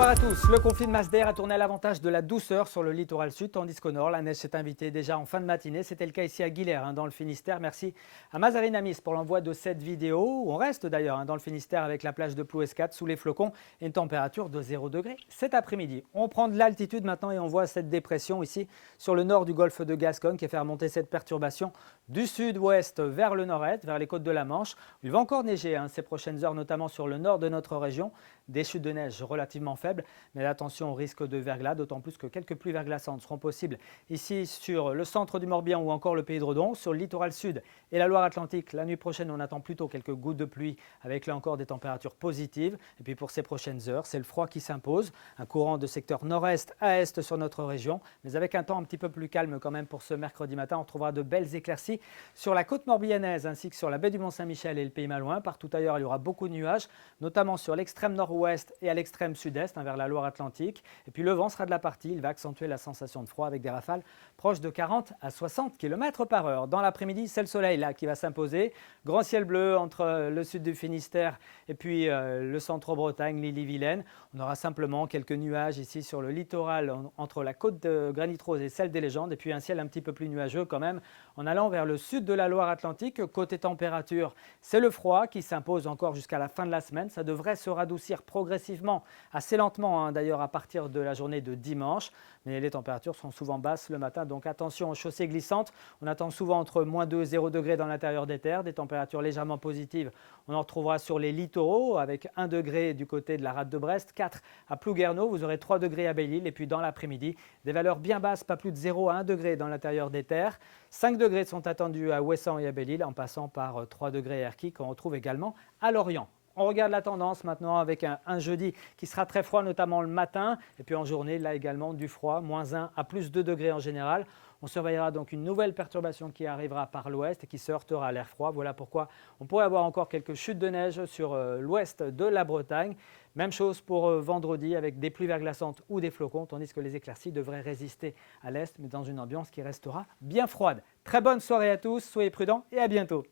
Bonsoir à tous. Le conflit de masse d'air a tourné à l'avantage de la douceur sur le littoral sud, tandis qu'au nord, la neige s'est invitée déjà en fin de matinée. C'était le cas ici à Guilherme, dans le Finistère. Merci à Mazarine Amis pour l'envoi de cette vidéo. Où on reste d'ailleurs dans le Finistère avec la plage de Plouescat sous les flocons et une température de 0 degré cet après-midi. On prend de l'altitude maintenant et on voit cette dépression ici sur le nord du golfe de Gascogne qui a fait remonter cette perturbation du sud-ouest vers le nord-est, vers les côtes de la Manche. Il va encore neiger ces prochaines heures, notamment sur le nord de notre région. Des chutes de neige relativement faibles, mais attention au risque de verglas, d'autant plus que quelques pluies verglaçantes seront possibles ici sur le centre du Morbihan ou encore le Pays de Redon, sur le littoral sud et la Loire-Atlantique. La nuit prochaine, on attend plutôt quelques gouttes de pluie avec là encore des températures positives. Et puis pour ces prochaines heures, c'est le froid qui s'impose, un courant de secteur nord-est à est sur notre région, mais avec un temps un petit peu plus calme quand même pour ce mercredi matin. On trouvera de belles éclaircies sur la côte morbihannaise ainsi que sur la baie du Mont-Saint-Michel et le Pays Malouin. Partout ailleurs, il y aura beaucoup de nuages, notamment sur l'extrême nord-ouest et à l'extrême sud-est, vers la Loire-Atlantique. Et puis le vent sera de la partie, il va accentuer la sensation de froid avec des rafales proches de 40 à 60 km par heure. Dans l'après-midi, c'est le soleil là qui va s'imposer. Grand ciel bleu entre le sud du Finistère et puis le centre-Bretagne, l'Ille-et-Vilaine. On aura simplement quelques nuages ici sur le littoral entre la côte de Granit-Rose et celle des Légendes. Et puis un ciel un petit peu plus nuageux quand même en allant vers le sud de la Loire-Atlantique. Côté température, c'est le froid qui s'impose encore jusqu'à la fin de la semaine. Ça devrait se radoucir progressivement, assez lentement d'ailleurs à partir de la journée de dimanche. Mais les températures seront souvent basses le matin, donc attention aux chaussées glissantes. On attend souvent entre -2 et 0 degrés dans l'intérieur des terres, des températures légèrement positives. On en retrouvera sur les littoraux avec 1 degré du côté de la rade de Brest, 4 à Plouguerneau, vous aurez 3 degrés à Belle-Île et puis dans l'après-midi, des valeurs bien basses, pas plus de 0 à 1 degré dans l'intérieur des terres. 5 degrés sont attendus à Ouessant et à Belle-Île en passant par 3 degrés à Erquy qu'on retrouve également à Lorient. On regarde la tendance maintenant avec un jeudi qui sera très froid, notamment le matin. Et puis en journée, là également du froid, -1 à +2 degrés en général. On surveillera donc une nouvelle perturbation qui arrivera par l'ouest et qui se heurtera à l'air froid. Voilà pourquoi on pourrait avoir encore quelques chutes de neige sur l'ouest de la Bretagne. Même chose pour vendredi avec des pluies verglaçantes ou des flocons, tandis que les éclaircies devraient résister à l'est, mais dans une ambiance qui restera bien froide. Très bonne soirée à tous, soyez prudents et à bientôt.